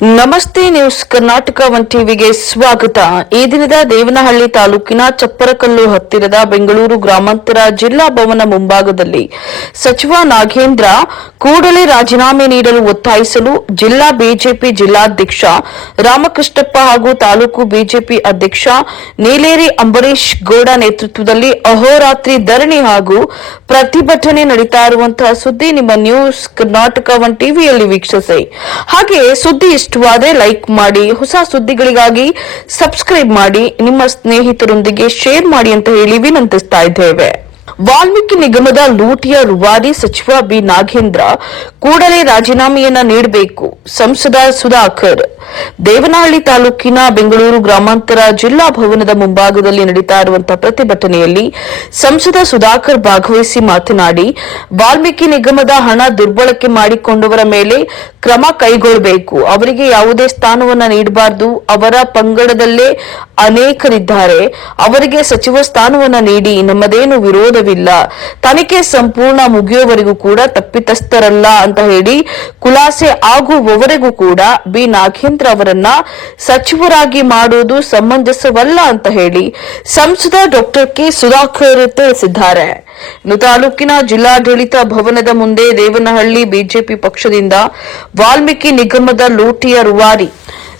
ನಮಸ್ತೆ news Karnataka one ಟಿವಿಗೆ ಸ್ವಾಗತ. ಈ ದಿನದ ದೇವನಹಳ್ಳಿ ತಾಲೂಕಿನ ಚಪ್ಪರಕಲ್ಲು ಹತ್ತಿರದ ಬೆಂಗಳೂರು ಗ್ರಾಮಾಂತರ ಜಿಲ್ಲಾ ಭವನ ಮುಂಭಾಗದಲ್ಲಿ ಸಚಿವ ನಾಗೇಂದ್ರ ಕೂಡಲೇ ರಾಜೀನಾಮೆ ನೀಡಲು ಒತ್ತಾಯಿಸಲು ಜಿಲ್ಲಾ ಬಿಜೆಪಿ ಜಿಲ್ಲಾಧ್ಯಕ್ಷ ರಾಮಕೃಷ್ಣಪ್ಪ ಹಾಗೂ ತಾಲೂಕು ಬಿಜೆಪಿ ಅಧ್ಯಕ್ಷ ನೀಲೇರಿ ಅಂಬರೀಶ್ ಗೌಡ ನೇತೃತ್ವದಲ್ಲಿ ಅಹೋರಾತ್ರಿ ಧರಣಿ ಹಾಗೂ ಪ್ರತಿಭಟನೆ ನಡೀತಾ ಇರುವಂತಹ ಸುದ್ದಿ ನಿಮ್ಮ ನ್ಯೂಸ್ ಕರ್ನಾಟಕ ಒನ್ ಟಿವಿಯಲ್ಲಿ ವೀಕ್ಷಿಸಿ. ಹಾಗೆ ಸುದ್ದಿ ಇಷ್ಟವಾದರೆ ಲೈಕ್ ಮಾಡಿ, ಹೊಸ ಸುದ್ದಿಗಳಿಗಾಗಿ ಸಬ್ಸ್ಕ್ರೈಬ್ ಮಾಡಿ, ನಿಮ್ಮ ಸ್ನೇಹಿತರೊಂದಿಗೆ ಶೇರ್ ಮಾಡಿ ಅಂತ ಹೇಳಿ ವಿನಂತಿಸ್ತಾ ಇದ್ದೇವೆ. ವಾಲ್ಮೀಕಿ ನಿಗಮದ ಲೂಟಿಯ ರೂವಾರಿ ಸಚಿವ ಬಿ ನಾಗೇಂದ್ರ ಕೂಡಲೇ ರಾಜೀನಾಮೆಯನ್ನ ನೀಡಬೇಕು. ಸಂಸದ ಸುಧಾಕರ್ ದೇವನಹಳ್ಳಿ ತಾಲೂಕಿನ ಬೆಂಗಳೂರು ಗ್ರಾಮಾಂತರ ಜಿಲ್ಲಾ ಭವನದ ಮುಂಭಾಗದಲ್ಲಿ ನಡೀತಾ ಇರುವಂತಹ ಪ್ರತಿಭಟನೆಯಲ್ಲಿ ಸಂಸದ ಸುಧಾಕರ್ ಭಾಗವಹಿಸಿ ಮಾತನಾಡಿ, ವಾಲ್ಮೀಕಿ ನಿಗಮದ ಹಣ ದುರ್ಬಳಕೆ ಮಾಡಿಕೊಂಡವರ ಮೇಲೆ ಕ್ರಮ ಕೈಗೊಳ್ಳಬೇಕು. ಅವರಿಗೆ ಯಾವುದೇ ಸ್ಥಾನವನ್ನ ನೀಡಬಾರದು. ಅವರ ಪಂಗಡದಲ್ಲೇ ಅನೇಕರಿದ್ದಾರೆ. ಅವರಿಗೆ ಸಚಿವ ಸ್ಥಾನವನ್ನ ನೀಡಿ, ನಮ್ಮದೇನು ವಿರೋಧವಿಲ್ಲ. ತನಿಖೆ ಸಂಪೂರ್ಣ ಮುಗಿಯುವವರೆಗೂ ಕೂಡ ತಪ್ಪಿತಸ್ಥರಲ್ಲ ಅಂತ ಹೇಳಿ ಖುಲಾಸೆ ಆಗುವವರೆಗೂ ಕೂಡ ಬಿ ನಾಗೇಂದ್ರ ಅವರನ್ನ ಸಚಿವರಾಗಿ ಮಾಡುವುದು ಸಮಂಜಸವಲ್ಲ ಅಂತ ಹೇಳಿ ಸಂಸದ ಡಾಕ್ಟರ್ ಕೆ ಸುಧಾಕರ್ ತಿಳಿಸಿದ್ದಾರೆ. ಇನ್ನು ತಾಲೂಕಿನ ಜಿಲ್ಲಾಡಳಿತ ಭವನದ ಮುಂದೆ ದೇವನಹಳ್ಳಿ ಬಿಜೆಪಿ ಪಕ್ಷದಿಂದ ವಾಲ್ಮೀಕಿ ನಿಗಮದ ಲೂಟಿಯ ರೂವಾರಿ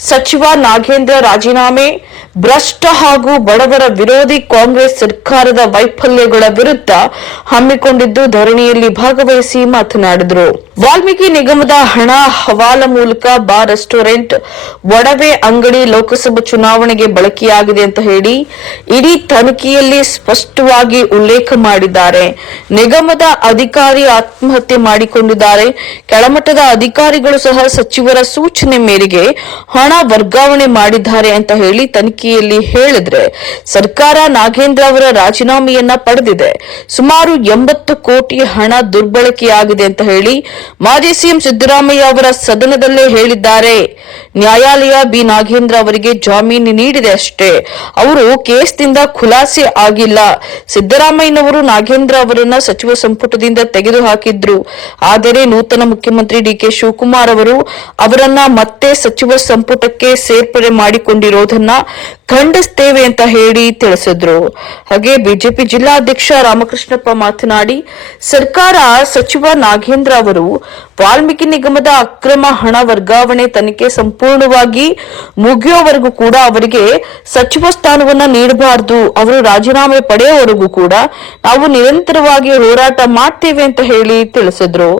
ಸಚಿವ ನಾಗೇಂದ್ರ ರಾಜೀನಾಮೆ, ಭ್ರಷ್ಟ ಹಾಗೂ ಬಡವರ ವಿರೋಧಿ ಕಾಂಗ್ರೆಸ್ ಸರ್ಕಾರದ ವೈಫಲ್ಯಗಳ ವಿರುದ್ಧ ಹಮ್ಮಿಕೊಂಡಿದ್ದು ಧರಣಿಯಲ್ಲಿ ಭಾಗವಹಿಸಿ ಮಾತನಾಡಿದರು. ವಾಲ್ಮೀಕಿ ನಿಗಮದ ಹಣ ಹವಾಲ ಮೂಲಕ ಬಾರ್, ರೆಸ್ಟೋರೆಂಟ್, ಒಡವೆ ಅಂಗಡಿ ಲೋಕಸಭಾ ಚುನಾವಣೆಗೆ ಬಳಕೆಯಾಗಿದೆ ಅಂತ ಹೇಳಿ ಇಡೀ ತನಿಖೆಯಲ್ಲಿ ಸ್ಪಷ್ಟವಾಗಿ ಉಲ್ಲೇಖ ಮಾಡಿದ್ದಾರೆ. ನಿಗಮದ ಅಧಿಕಾರಿ ಆತ್ಮಹತ್ಯೆ ಮಾಡಿಕೊಂಡಿದ್ದಾರೆ. ಕೆಳಮಟ್ಟದ ಅಧಿಕಾರಿಗಳು ಸಹ ಸಚಿವರ ಸೂಚನೆ ಮೇರೆಗೆ ಹಣ ವರ್ಗಾವಣೆ ಮಾಡಿದ್ದಾರೆ ಅಂತ ಹೇಳಿ ತನಿಖೆಯಲ್ಲಿ ಹೇಳಿದ್ರೆ ಸರ್ಕಾರ ನಾಗೇಂದ್ರ ಅವರ ರಾಜೀನಾಮೆಯನ್ನ ಪಡೆದಿದೆ. ಸುಮಾರು 80 ಕೋಟಿ ಹಣ ದುರ್ಬಳಕೆಯಾಗಿದೆ ಅಂತ ಹೇಳಿ ಮಾಜಿ ಸಿಎಂ ಸಿದ್ದರಾಮಯ್ಯ ಅವರ ಸದನದಲ್ಲೇ ಹೇಳಿದ್ದಾರೆ. ನ್ಯಾಯಾಲಯ ಬಿ ನಾಗೇಂದ್ರ ಅವರಿಗೆ ಜಾಮೀನು ನೀಡಿದೆ ಅಷ್ಟೇ. ಅವರು ಕೇಸ್ನಿಂದ ಖುಲಾಸೆ ಆಗಿಲ್ಲ. ಸಿದ್ದರಾಮಯ್ಯನವರು ನಾಗೇಂದ್ರ ಅವರನ್ನ ಸಚಿವ ಸಂಪುಟದಿಂದ ತೆಗೆದುಹಾಕಿದ್ರು. ಆದರೆ ನೂತನ ಮುಖ್ಯಮಂತ್ರಿ ಡಿಕೆ ಶಿವಕುಮಾರ್ ಅವರು ಅವರನ್ನ ಮತ್ತೆ ಸಚಿವ ಸಂಪುಟಕ್ಕೆ ಸೇರ್ಪಡೆ ಮಾಡಿಕೊಂಡಿರೋದನ್ನ ಖಂಡಿಸುತ್ತೇವೆ ಅಂತ ಹೇಳಿ ತಿಳಿಸಿದ್ರು. ಹಾಗೆ ಬಿಜೆಪಿ ಜಿಲ್ಲಾಧ್ಯಕ್ಷ ರಾಮಕೃಷ್ಣಪ್ಪ ಮಾತನಾಡಿ, ಸರ್ಕಾರ ಸಚಿವ ನಾಗೇಂದ್ರ ಅವರು ವಾಲ್ಮೀಕಿ ನಿಗಮದ ಅಕ್ರಮ ಹಣ ವರ್ಗಾವಣೆ ತನಿಖೆ ಸಂಪೂರ್ಣವಾಗಿ ಮುಗಿಯುವವರೆಗೂ ಕೂಡ ಅವರಿಗೆ ಸಚಿವ ಸ್ಥಾನವನ್ನ ನೀಡಬಾರದು. ಅವರು ರಾಜೀನಾಮೆ ಪಡೆಯುವವರೆಗೂ ಕೂಡ ನಾವು ನಿರಂತರವಾಗಿ ಹೋರಾಟ ಮಾಡ್ತೇವೆ ಅಂತ ಹೇಳಿ ತಿಳಿಸಿದ್ರು.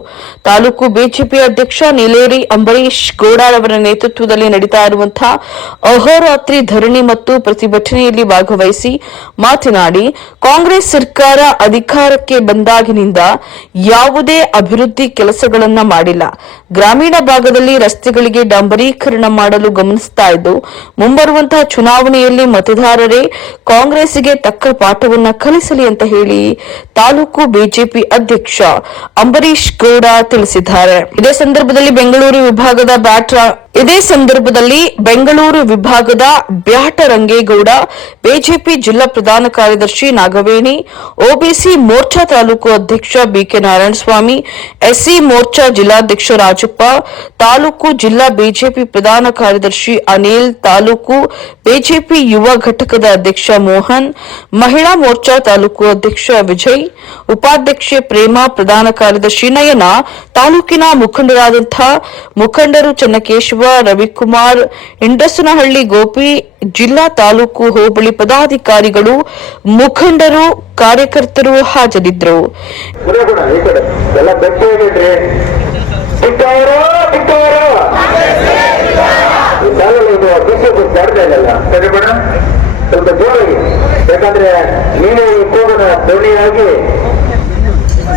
ತಾಲೂಕು ಬಿಜೆಪಿ ಅಧ್ಯಕ್ಷ ನೀಲೇರಿ ಅಂಬರೀಶ್ ಗೌಡ ಅವರ ನೇತೃತ್ವದಲ್ಲಿ ನಡೀತಾ ಇರುವಂತಹ ಅಹೋರಾತ್ರಿ ಧರಣಿ ಮತ್ತು ಪ್ರತಿಭಟನೆಯಲ್ಲಿ ಭಾಗವಹಿಸಿ ಮಾತನಾಡಿ, ಕಾಂಗ್ರೆಸ್ ಸರ್ಕಾರ ಅಧಿಕಾರಕ್ಕೆ ಬಂದಾಗಿನಿಂದ ಯಾವುದೇ ಅಭಿವೃದ್ಧಿ ಕೆಲಸಗಳನ್ನ ಮಾಡಿಲ್ಲ. ಗ್ರಾಮೀಣ ಭಾಗದಲ್ಲಿ ರಸ್ತೆಗಳಿಗೆ ಡಾಂಬರೀಕರಣ ಮಾಡಲು ಗಮನಿಸ್ತಾ ಇದ್ದು, ಮುಂಬರುವಂತಹ ಚುನಾವಣೆಯಲ್ಲಿ ಮತದಾರರೇ ಕಾಂಗ್ರೆಸ್ಗೆ ತಕ್ಕ ಪಾಠವನ್ನ ಕಲಿಸಲಿ ಅಂತ ಹೇಳಿ ತಾಲೂಕು ಬಿಜೆಪಿ ಅಧ್ಯಕ್ಷ ಅಂಬರೀಶ್ ಗೌಡ ತಿಳಿಸಿದ್ದಾರೆ. ಇದೇ ಸಂದರ್ಭದಲ್ಲಿ ಬೆಂಗಳೂರು ವಿಭಾಗದ ಬ್ಯಾಟ ರಂಗೇಗೌಡ, ಬಿಜೆಪಿ ಜಿಲ್ಲಾ ಪ್ರಧಾನ ಕಾರ್ಯದರ್ಶಿ ನಾಗವೇಣಿ, ಒಬಿಸಿ ಮೋರ್ಚಾ ತಾಲೂಕು ಅಧ್ಯಕ್ಷ ಬಿಕೆ ನಾರಾಯಣಸ್ವಾಮಿ, ಎಸ್ಸಿ ಮೋರ್ಚಾ ಜಿಲ್ಲಾಧ್ಯಕ್ಷ ರಾಜಪ್ಪ, ತಾಲೂಕು ಜಿಲ್ಲಾ ಬಿಜೆಪಿ ಪ್ರಧಾನ ಕಾರ್ಯದರ್ಶಿ ಅನಿಲ್, ತಾಲೂಕು ಬಿಜೆಪಿ ಯುವ ಘಟಕದ ಅಧ್ಯಕ್ಷ ಮೋಹನ್, ಮಹಿಳಾ ಮೋರ್ಚಾ ತಾಲೂಕು ಅಧ್ಯಕ್ಷ ವಿಜಯ್, ಉಪಾಧ್ಯಕ್ಷೆ ಪ್ರೇಮಾ, ಪ್ರಧಾನ ಕಾರ್ಯದರ್ಶಿ ನಯನ, ತಾಲೂಕಿನ ಮುಖಂಡರು ಚನ್ನಕೇಶವ, ರವಿಕುಮಾರ್, ಇಂಡಸನಹಳ್ಳಿ ಗೋಪಿ, ಜಿಲ್ಲಾ ತಾಲೂಕು ಹೋಬಳಿ ಪದಾಧಿಕಾರಿಗಳು, ಮುಖಂಡರು, ಕಾರ್ಯಕರ್ತರು ಹಾಜರಿದ್ದರು. ಸ್ವಲ್ಪ ಜೋರಾಗಿ, ಯಾಕಂದ್ರೆ ನೀನೇ ಕೂಗನ ಧ್ವನಿಯಾಗಿ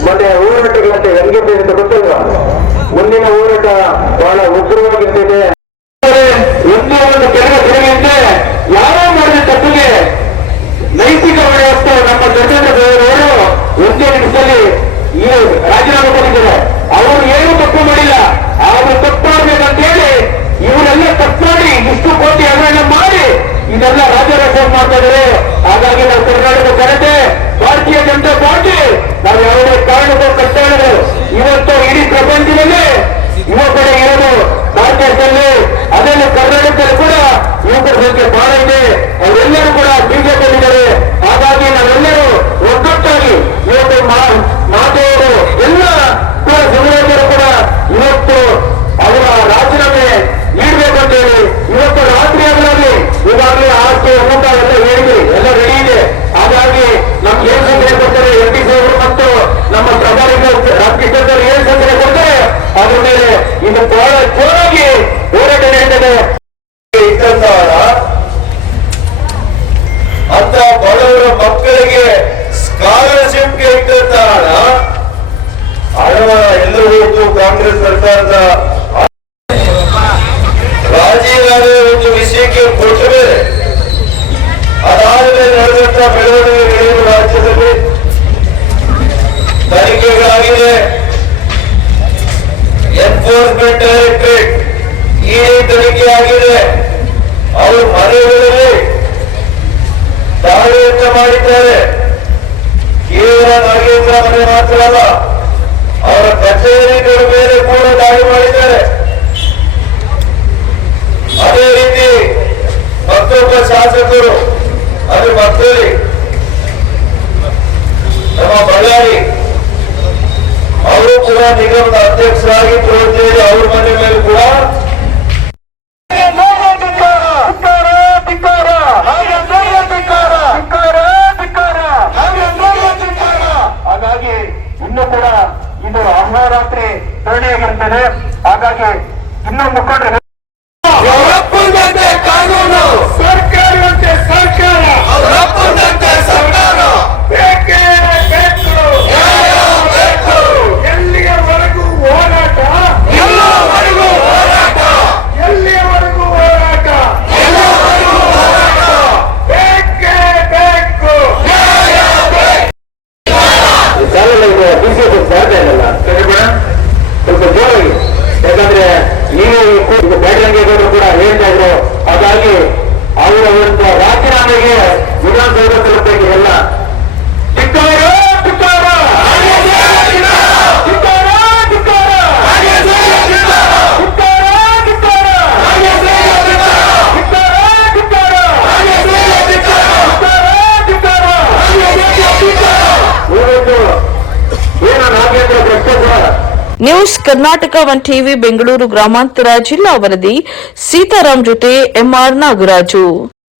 ಮತ್ತೆ ಹೋರಾಟಗಳಂತೆ ಹೆಂಗಿದೆ ಅಂತ ಗೊತ್ತಿಲ್ವಾ? ಮುಂದಿನ ಹೋರಾಟ ಬಹಳ ಉಗ್ರವಾಗಿರ್ತಿದೆ. ಒಂದೇ ಒಂದು ಕೆಲವು ದಿನಗಳಿಂದ ಯಾರೋ ಮಾಡಿದ ತಪ್ಪಿಗೆ ನೈತಿಕ ವ್ಯವಸ್ಥೆ ನಮ್ಮ ಜನರು ಒಂದೇ ನಿಮಿಷದಲ್ಲಿ ಈ ರಾಜೀನಾಮೆ ಕೊಟ್ಟಿದ್ದಾರೆ. ಅವರು ಏನು ತಪ್ಪು ಮಾಡಿಲ್ಲ. ಅವರು ತಪ್ಪು ಮಾಡ್ಬೇಕಂತೇಳಿ ಇವರೆಲ್ಲ ತಪ್ಪು ಮಾಡಿ ಇಷ್ಟು ಕೋಟಿ ಹಗರಣ ಮಾಡಿ ಇದೆಲ್ಲ ರಾಜ್ಯರಕ್ಷಣೆ ಮಾಡ್ತಾ ಇದ್ದಾರೆ. ಹಾಗಾಗಿ ನಾವು ಕರ್ನಾಟಕ ಜನತೆ, ಭಾರತೀಯ ಜನತಾ ಪಾರ್ಟಿ ನಾವು ಯಾವುದೇ ಕಾರಣಕ್ಕೂ ಕಷ್ಟ ಇವತ್ತು ಇಡೀ ಪ್ರಪಂಚದಲ್ಲಿ ಯುವಕರೇ ಇರೋದು ಭಾರತದಲ್ಲಿ ಯುವಕರ ಸಂಖ್ಯೆ ಬಹಳ ಇದೆ. ಅವರೆಲ್ಲರೂ ಕೂಡ ಬಿಜೆಪಿಯಲ್ಲಿದ್ದಾರೆ. ಹಾಗಾಗಿ ನಾವೆಲ್ಲರೂ ಒಗ್ಗಟ್ಟಾಗಿ ಇವತ್ತು ಮಾತೆಯವರು ಎಲ್ಲ ಕೂಡ ಸಮುದಾಯದವರು ಕೂಡ ಇವತ್ತು ಅವರ ರಾಜೀನಾಮೆ ನೀಡಬೇಕಂತ ಹೇಳಿ ಇವತ್ತು ರಾತ್ರಿ ಆಗಲಿ ಈಗಾಗಲೇ ಆಸ್ತಿ ಊಟ ಎಲ್ಲ ಹೇಳಿದೆ, ಎಲ್ಲ ರೆಡಿ ಇದೆ. ಹಾಗಾಗಿ ನಮ್ಗೆ ಏನ್ ಸಂಖ್ಯೆ ಕೊಡ್ತಾರೆ ಎಂಪಿ ಸಾಹೇಬರು ಮತ್ತು ನಮ್ಮ ಪ್ರಭಾರಿಗಳು ರಾಮಕೃಷ್ಣ ಏನ್ ಸಂಖ್ಯೆ ಕೊಡ್ತಾರೆ ಅದ್ರ ಮೇಲೆ ಇನ್ನು ಬಹಳ ಜೋರಾಗಿ ಹೋರಾಟ ನಡೀತದೆ. ಅಂತ ಬಡವರ ಮಕ್ಕಳಿಗೆ ಸ್ಕಾಲರ್ಶಿಪ್ಗೆ ಇಟ್ಟಂತ ಹಣ ಎಲ್ಲರಿಗೂ ಕಾಂಗ್ರೆಸ್ ಸರ್ಕಾರದ ರಾಜೀವ್ ಗಾಂಧಿ ಒಂದು ವಿಷಯಕ್ಕೆ ಕೊಟ್ಟ ಮೇಲೆ ಅದಾದ್ಮೇಲೆ ನಡೆದಂತ ಬೆಳವಣಿಗೆಗಳು ರಾಜ್ಯದಲ್ಲಿ ತನಿಖೆಗಳಾಗಿದೆ. ಎನ್ಫೋರ್ಸ್ಮೆಂಟ್ ಡೈರೆಕ್ಟರೇಟ್ ಈ ತನಿಖೆ ಆಗಿದೆ. ಅವರು ಮನೆಗಳಲ್ಲಿ ದಾಳಿಯನ್ನ ಮಾಡಿದ್ದಾರೆ. ಕೇವಲ ನಾಗೇಂದ್ರ ಮನೆ ಮಾತ್ರ ಅಲ್ಲ, ಅವರ ಕಚೇರಿಗಳ ಮೇಲೆ ಕೂಡ ದಾಳಿ ಮಾಡಿದ್ದಾರೆ. ಅದೇ ರೀತಿ ಮತ್ತೊಬ್ಬ ಶಾಸಕರು ಅದು ಮಕ್ಕಳಿ ನಮ್ಮ ಬಳ್ಳಾರಿ ಅವರು ಕೂಡ ನಿಗಮದ ಅಧ್ಯಕ್ಷರಾಗಿ ತೋರಿದ್ದೇವೆ. ಅವ್ರ ಮನೆ ಮೇಲೆ ಕೂಡ ಹಾಗಾಗಿ ಇನ್ನು ಕೂಡ ಇದು ಅಹೋರಾತ್ರಿ ಧರಣಿಯಾಗಿರುತ್ತದೆ. ಹಾಗಾಗಿ ಇನ್ನೂ ಮುಖಂಡರು ಕಾನೂನು ಸರ್ಕಾರವಂತೆ ಸರ್ಕಾರ ಸರ್ಕಾರ ಬೇಕೇ ಬೇಕು. ಎಲ್ಲಿಯವರೆಗೂ ಹೋರಾಟ ಎಲ್ಲವರೆಗೂ ಹೋರಾಟ ಎಲ್ಲಿಯವರೆಗೂ ಹೋರಾಟ ಬೇಕೇ ಬೇಕು. ಬಿಸಿಲು ಸಾಧ್ಯ ಇಲ್ಲ ಸರಿ ಬೇಡ, ಸ್ವಲ್ಪ ಜೋರಾಗಿ. ಯಾಕಂದ್ರೆ ನೀವು ಬ್ಯಾಟ್ರಂಗೇಗೌಡರು ಕೂಡ ಹೇಳ್ತಾ ಇದ್ರು. ಹಾಗಾಗಿ ಅವರ ಒಂದು ರಾಜೀನಾಮೆಗೆ ವಿಧಾನಸೌಧ ತಲುಪಬೇಕು. ಎಲ್ಲ ನ್ಯೂಸ್ ಕರ್ನಾಟಕ 1 ಟಿವಿ ಬೆಂಗಳೂರು ಗ್ರಾಮಾಂತರ ಜಿಲ್ಲಾ ವರದಿ ಸೀತಾರಾಮ್ ಜೊತೆ ಎಂಆರ್ ನಾಗರಾಜು.